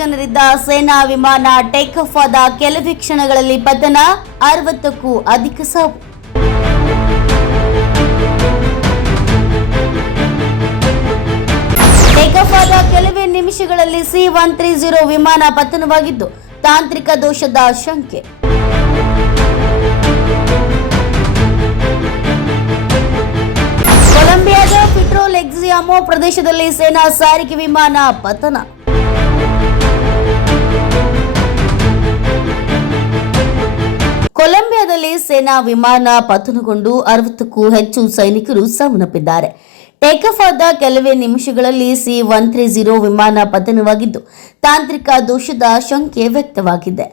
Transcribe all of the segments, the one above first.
ಜನರಿದ್ದ ಸೇನಾ ವಿಮಾನ take off ಆದ ಕೆಲವೇ ಕ್ಷಣಗಳಲ್ಲಿ ಪತನ, 60ಕ್ಕೂ ಅಧಿಕ ಸಾವು. ಟೇಕ್ ಆಫ್ ಆದ ಕೆಲವೇ ನಿಮಿಷಗಳಲ್ಲಿ C-130 ವಿಮಾನ ಪತನವಾಗಿದ್ದು ತಾಂತ್ರಿಕ ದೋಷದ ಶಂಕೆ. ಕೊಲಂಬಿಯಾದ ಪಿಟ್ರೋ ಲೆಗ್ಜಿಯಾಮೊ ಪ್ರದೇಶದಲ್ಲಿ ಸೇನಾ ಸಾರಿಗೆ ವಿಮಾನ ಪತನ. ಕೊಲಂಬಿಯಾದಲ್ಲಿ ಸೇನಾ ವಿಮಾನ ಪತನಗೊಂಡು 60ಕ್ಕೂ ಹೆಚ್ಚು ಸೈನಿಕರು ಸಾವನ್ನಪ್ಪಿದ್ದಾರೆ. ಟೇಕ್ ಆಫ್ ಆದ ಕೆಲವೇ ನಿಮಿಷಗಳಲ್ಲಿ C-130 ವಿಮಾನ ಪತನವಾಗಿದ್ದು ತಾಂತ್ರಿಕ ದೋಷದ ಶಂಕೆ ವ್ಯಕ್ತವಾಗಿದೆ.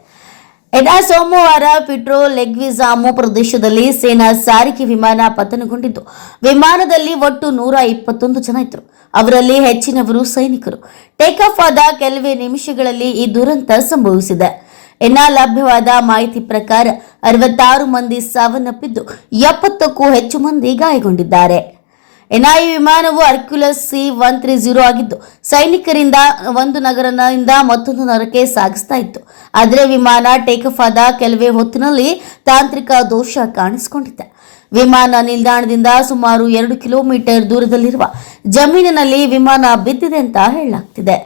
ಸೋಮವಾರ ಪಿಟ್ರೋ ಲೆಗ್ವಿಜಾಮೊ ಪ್ರದೇಶದಲ್ಲಿ ಸೇನಾ ಸಾರಿಗೆ ವಿಮಾನ ಪತನಗೊಂಡಿದ್ದು ವಿಮಾನದಲ್ಲಿ ಒಟ್ಟು 121 ಜನ ಇದ್ದರು. ಅವರಲ್ಲಿ ಹೆಚ್ಚಿನವರು ಸೈನಿಕರು. ಟೇಕ್ ಆಫ್ ಆದ ಕೆಲವೇ ನಿಮಿಷಗಳಲ್ಲಿ ಈ ದುರಂತ ಸಂಭವಿಸಿದೆ. ಲಭ್ಯವಾದ ಮಾಹಿತಿ ಪ್ರಕಾರ 66 ಮಂದಿ ಸಾವನ್ನಪ್ಪಿದ್ದು 70ಕ್ಕೂ ಹೆಚ್ಚು ಮಂದಿ ಗಾಯಗೊಂಡಿದ್ದಾರೆ. ಈ ವಿಮಾನವು ಹರ್ಕ್ಯುಲಸ್ C-130 ಆಗಿದ್ದು ಸೈನಿಕರಿಂದ ಒಂದು ನಗರದಿಂದ ಮತ್ತೊಂದು ನಗರಕ್ಕೆ ಸಾಗಿಸ್ತಾ ಇತ್ತು. ಆದರೆ ವಿಮಾನ ಟೇಕ್ ಆಫ್ ಆದ ಕೆಲವೇ ಹೊತ್ತಿನಲ್ಲಿ ತಾಂತ್ರಿಕ ದೋಷ ಕಾಣಿಸಿಕೊಂಡಿದೆ. ವಿಮಾನ ನಿಲ್ದಾಣದಿಂದ ಸುಮಾರು 2 ಕಿಲೋಮೀಟರ್ ದೂರದಲ್ಲಿರುವ ಜಮೀನಿನಲ್ಲಿ ವಿಮಾನ ಬಿದ್ದಿದೆ ಅಂತ ಹೇಳಲಾಗ್ತಿದೆ.